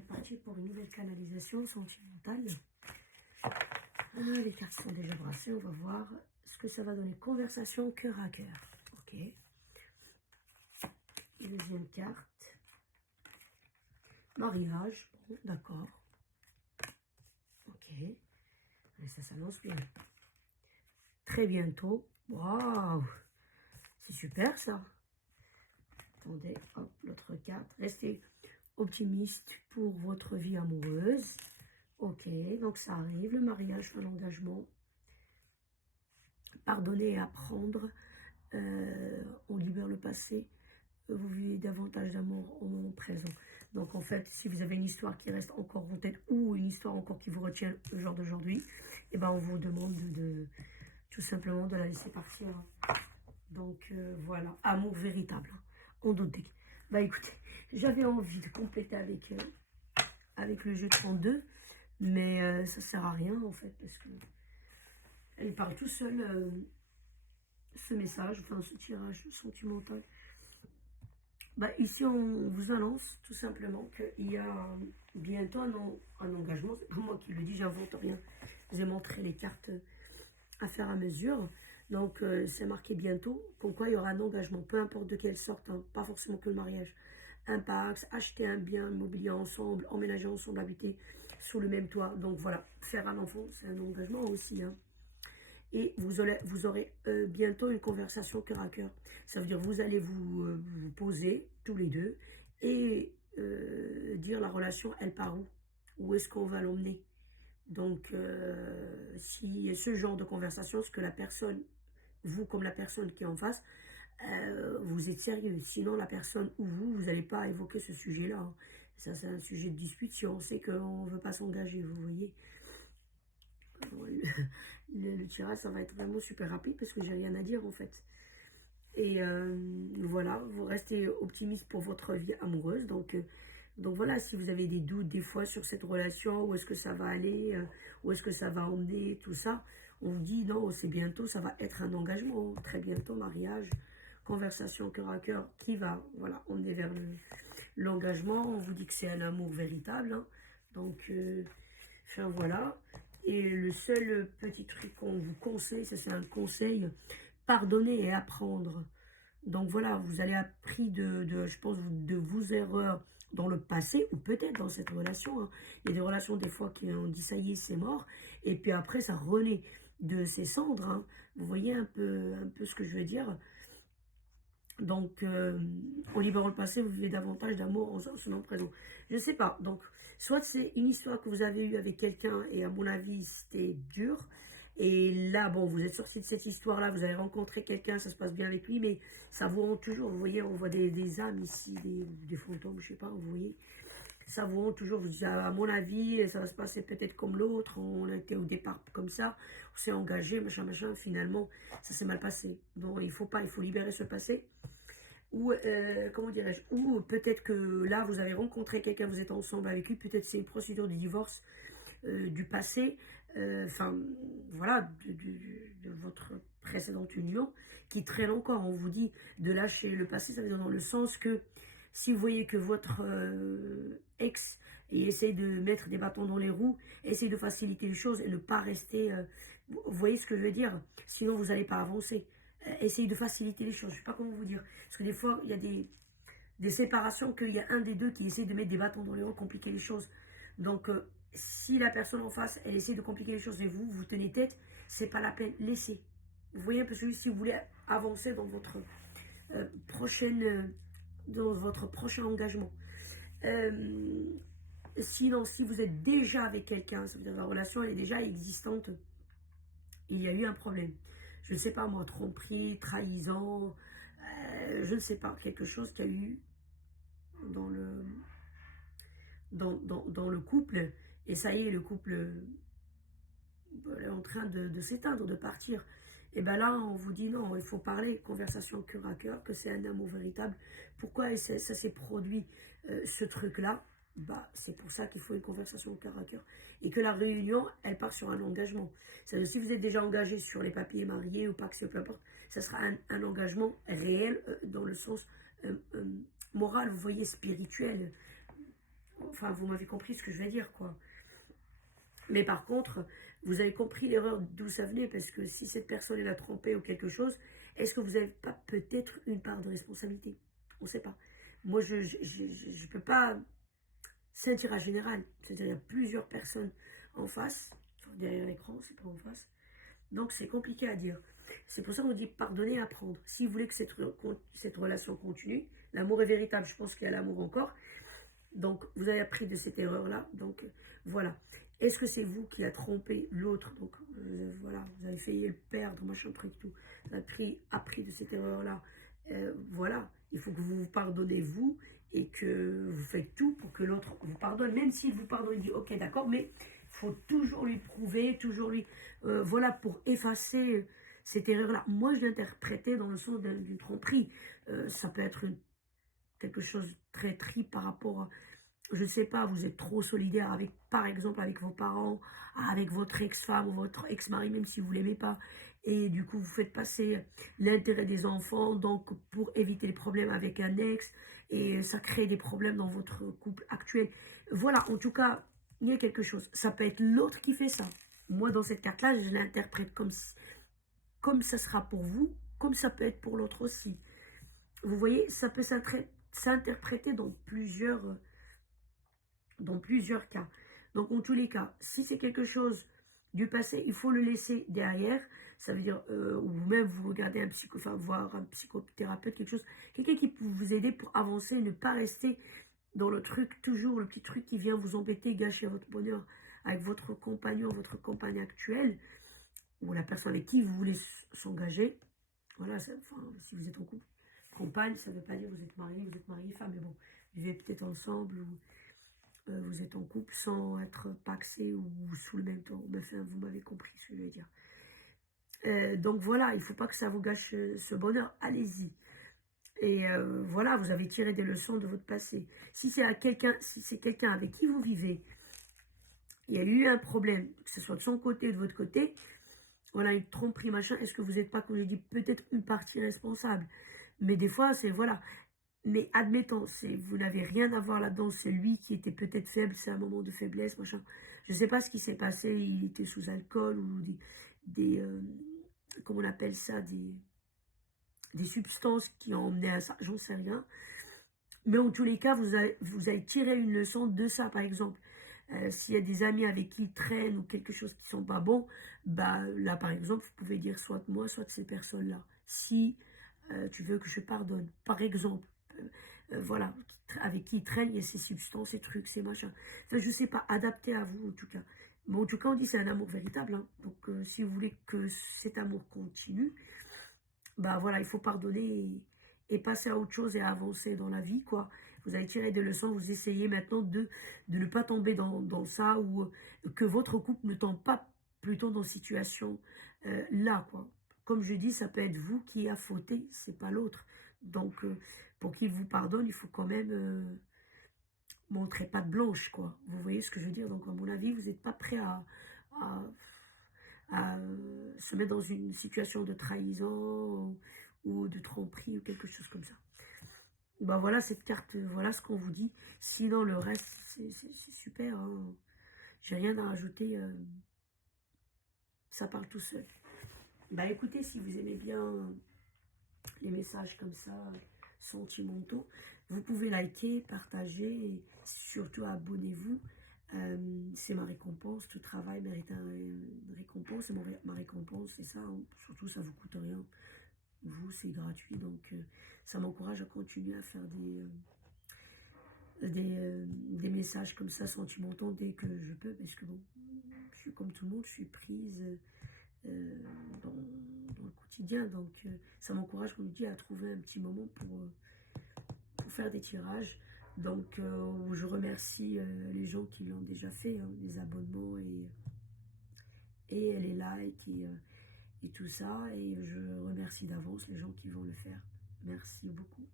est parti pour une nouvelle canalisation sentimentale. Les cartes sont déjà brassées. On va voir ce que ça va donner. Conversation cœur à cœur. Ok. Deuxième carte. Mariage. Bon, d'accord. Ok. Et ça s'annonce bien. Très bientôt. Waouh. C'est super ça. Attendez, hop, l'autre carte. Restez optimiste pour votre vie amoureuse. Ok, donc ça arrive, le mariage, l'engagement. Pardonner et apprendre. On libère le passé. Vous vivez davantage d'amour au moment présent. Donc en fait, si vous avez une histoire qui reste encore en tête ou une histoire encore qui vous retient le jour d'aujourd'hui, eh ben on vous demande tout simplement de la laisser partir. Donc voilà, amour véritable. On doute. Bah écoutez, j'avais envie de compléter avec le jeu 32, mais ça sert à rien en fait, parce que elle parle tout seul, ce message, enfin ce tirage sentimental. Bah ici on vous annonce tout simplement qu'il y a bientôt un engagement, c'est pas moi qui le dis, j'invente rien. Je vous ai montré les cartes à faire à mesure. Donc c'est marqué bientôt, pourquoi il y aura un engagement, peu importe de quelle sorte, hein, pas forcément que le mariage. Un pacte, acheter un bien immobilier ensemble, emménager ensemble, habiter sous le même toit. Donc voilà, faire un enfant, c'est un engagement aussi. Hein. Et vous aurez bientôt une conversation cœur à cœur. Ça veut dire vous allez vous poser tous les deux et dire la relation, elle part où? Où est-ce qu'on va l'emmener? Donc, si ce genre de conversation, ce que la personne, vous comme la personne qui est en face, vous êtes sérieux. Sinon, la personne ou vous n'allez pas évoquer ce sujet-là. Hein. Ça, c'est un sujet de dispute si on sait qu'on ne veut pas s'engager, vous voyez. Le tirage, ça va être vraiment super rapide parce que j'ai rien à dire en fait. Et voilà, vous restez optimiste pour votre vie amoureuse. Donc voilà, si vous avez des doutes des fois sur cette relation, où est-ce que ça va aller, où est-ce que ça va emmener, tout ça, on vous dit non, c'est bientôt, ça va être un engagement, très bientôt, mariage, conversation cœur à cœur, qui va, voilà, on est vers l'engagement, on vous dit que c'est un amour véritable, hein. Donc, enfin voilà. Et le seul petit truc qu'on vous conseille, ça c'est un conseil, pardonner et apprendre. Donc voilà, vous allez appris je pense, de vos erreurs dans le passé, ou peut-être dans cette relation. Hein. Il y a des relations des fois qui ont dit ça y est, c'est mort, et puis après ça renaît de ses cendres. Hein. Vous voyez un peu ce que je veux dire. Donc, en libérant le passé, vous vivez davantage d'amour en ce moment présent. Je ne sais pas. Donc, soit c'est une histoire que vous avez eue avec quelqu'un et à mon avis, c'était dur. Et là, bon, vous êtes sorti de cette histoire-là, vous avez rencontré quelqu'un, ça se passe bien avec lui, mais ça vous hante toujours. Vous voyez, on voit des âmes ici, des fantômes, je sais pas, vous voyez. Ça vous hante toujours. Vous dites, à mon avis, ça va se passer peut-être comme l'autre. On a été au départ comme ça, on s'est engagé, machin, machin. Finalement, ça s'est mal passé. Donc, il faut libérer ce passé. Ou, comment dirais-je, ou peut-être que là, vous avez rencontré quelqu'un, vous êtes ensemble avec lui, peut-être c'est une procédure de divorce du passé, enfin, voilà, de votre précédente union, qui traîne encore. On vous dit de lâcher le passé, ça veut dire dans le sens que si vous voyez que votre ex essaye de mettre des bâtons dans les roues, essaye de faciliter les choses et ne pas rester, vous voyez ce que je veux dire? Sinon, vous n'allez pas avancer. Essayez de faciliter les choses. Je ne sais pas comment vous dire. Parce que des fois, il y a des séparations qu'il y a un des deux qui essaie de mettre des bâtons dans les roues, compliquer les choses. Donc, si la personne en face, elle essaie de compliquer les choses et vous tenez tête, c'est pas la peine. Laissez. Vous voyez un peu celui, si vous voulez avancer dans votre dans votre prochain engagement. Sinon, si vous êtes déjà avec quelqu'un, ça veut dire que la relation elle est déjà existante, il y a eu un problème. Je ne sais pas moi, tromperie, trahison, je ne sais pas, quelque chose qu'il y a eu dans le couple, et ça y est, le couple est en train de s'éteindre, de partir. Et bien là, on vous dit non, il faut parler, conversation cœur à cœur, que c'est un amour véritable. Pourquoi ça s'est produit, ce truc-là? Bah, c'est pour ça qu'il faut une conversation cœur à cœur. Et que la réunion, elle part sur un engagement. C'est-à-dire, si vous êtes déjà engagé sur les papiers mariés ou pas, que c'est peu importe, ça sera un engagement réel dans le sens moral, vous voyez, spirituel. enfin, vous m'avez compris ce que je vais dire, quoi. Mais par contre, vous avez compris l'erreur d'où ça venait, parce que si cette personne elle a trompé ou quelque chose, est-ce que vous n'avez pas peut-être une part de responsabilité? On ne sait pas. Moi, je ne peux pas. C'est un tirage général. C'est-à-dire, il y a plusieurs personnes en face, enfin, derrière l'écran, c'est pas en face. Donc, c'est compliqué à dire. C'est pour ça qu'on dit pardonner et apprendre. Si vous voulez que cette relation continue, l'amour est véritable. Je pense qu'il y a l'amour encore. Donc, vous avez appris de cette erreur-là. Donc, voilà. Est-ce que c'est vous qui a trompé l'autre? Donc, voilà, vous avez failli le perdre, machin, truc, tout. Vous avez appris de cette erreur-là. Voilà, il faut que vous vous pardonnez vous et que vous faites tout pour que l'autre vous pardonne. Même s'il vous pardonne, il dit ok, d'accord, mais il faut toujours lui prouver, toujours lui... voilà, pour effacer cette erreur-là. Moi, je l'interprétais dans le sens d'une tromperie. Ça peut être quelque chose de très triste par rapport à, je ne sais pas, vous êtes trop solidaire avec, par exemple, avec vos parents, avec votre ex-femme ou votre ex-mari, même si vous ne l'aimez pas. Et du coup, vous faites passer l'intérêt des enfants, donc pour éviter les problèmes avec un ex, et ça crée des problèmes dans votre couple actuel. Voilà, en tout cas, il y a quelque chose. Ça peut être l'autre qui fait ça. Moi, dans cette carte-là, je l'interprète comme ça sera pour vous, comme ça peut être pour l'autre aussi. Vous voyez, ça peut s'interpréter dans plusieurs cas. Donc, en tous les cas, si c'est quelque chose du passé, il faut le laisser derrière. Ça veut dire, ou même vous regardez enfin, voir un psychothérapeute, quelque chose, quelqu'un qui peut vous aider pour avancer, ne pas rester dans le truc, toujours le petit truc qui vient vous embêter, gâcher votre bonheur avec votre compagnon, votre compagne actuelle, ou la personne avec qui vous voulez s'engager. Voilà, enfin, si vous êtes en couple. Compagne, ça ne veut pas dire vous êtes marié, femme, mais bon, vous vivez peut-être ensemble ou vous êtes en couple sans être paxé ou sous le même temps. Enfin, vous m'avez compris ce que je veux dire. Donc voilà, il ne faut pas que ça vous gâche ce bonheur. Allez-y. Et voilà, vous avez tiré des leçons de votre passé. Si c'est quelqu'un avec qui vous vivez, il y a eu un problème, que ce soit de son côté ou de votre côté, voilà, une tromperie, machin, est-ce que vous n'êtes pas, comme je dis, peut-être une partie responsable? Mais des fois, c'est, voilà. Mais admettons, vous n'avez rien à voir là-dedans, c'est lui qui était peut-être faible, c'est un moment de faiblesse, machin. Je ne sais pas ce qui s'est passé, il était sous alcool ou comment on appelle ça, des substances qui ont emmené à ça, j'en sais rien. Mais en tous les cas, vous avez tiré une leçon de ça, par exemple. S'il y a des amis avec qui ils traînent ou quelque chose qui ne sont pas bons, bah, là, par exemple, vous pouvez dire soit moi, soit de ces personnes-là. Si tu veux que je pardonne, par exemple, voilà, avec qui ils traînent, il y a ces substances, ces trucs, ces machins. Enfin, je ne sais pas, adapté à vous, en tout cas. Mais en tout cas, on dit c'est un amour véritable. Hein. Donc, si vous voulez que cet amour continue, bah voilà, il faut pardonner et passer à autre chose et avancer dans la vie, quoi. Vous avez tiré des leçons, vous essayez maintenant de ne pas tomber dans ça ou que votre couple ne tombe pas plutôt dans cette situation là, quoi. Comme je dis, ça peut être vous qui a fauté, c'est pas l'autre. Donc, pour qu'il vous pardonne, il faut quand même montrer patte blanche, quoi. Vous voyez ce que je veux dire? Donc, à mon avis, vous n'êtes pas prêt à, se mettre dans une situation de trahison ou de tromperie ou quelque chose comme ça. Ben voilà cette carte, voilà ce qu'on vous dit. Sinon le reste c'est super. Hein. J'ai rien à rajouter. Ça parle tout seul. Bah écoutez, si vous aimez bien les messages comme ça, sentimentaux, vous pouvez liker, partager et surtout abonnez-vous. C'est ma récompense, tout travail mérite une récompense, et ma récompense c'est ça, hein. Surtout ça vous coûte rien. Vous, c'est gratuit, donc ça m'encourage à continuer à faire des messages comme ça sentimentaux dès que je peux, parce que bon, je suis comme tout le monde, je suis prise dans le quotidien, donc ça m'encourage, comme je dis, à trouver un petit moment pour faire des tirages. Donc je remercie les gens qui l'ont déjà fait, hein, les abonnements et les likes et tout ça, et je remercie d'avance les gens qui vont le faire. Merci beaucoup.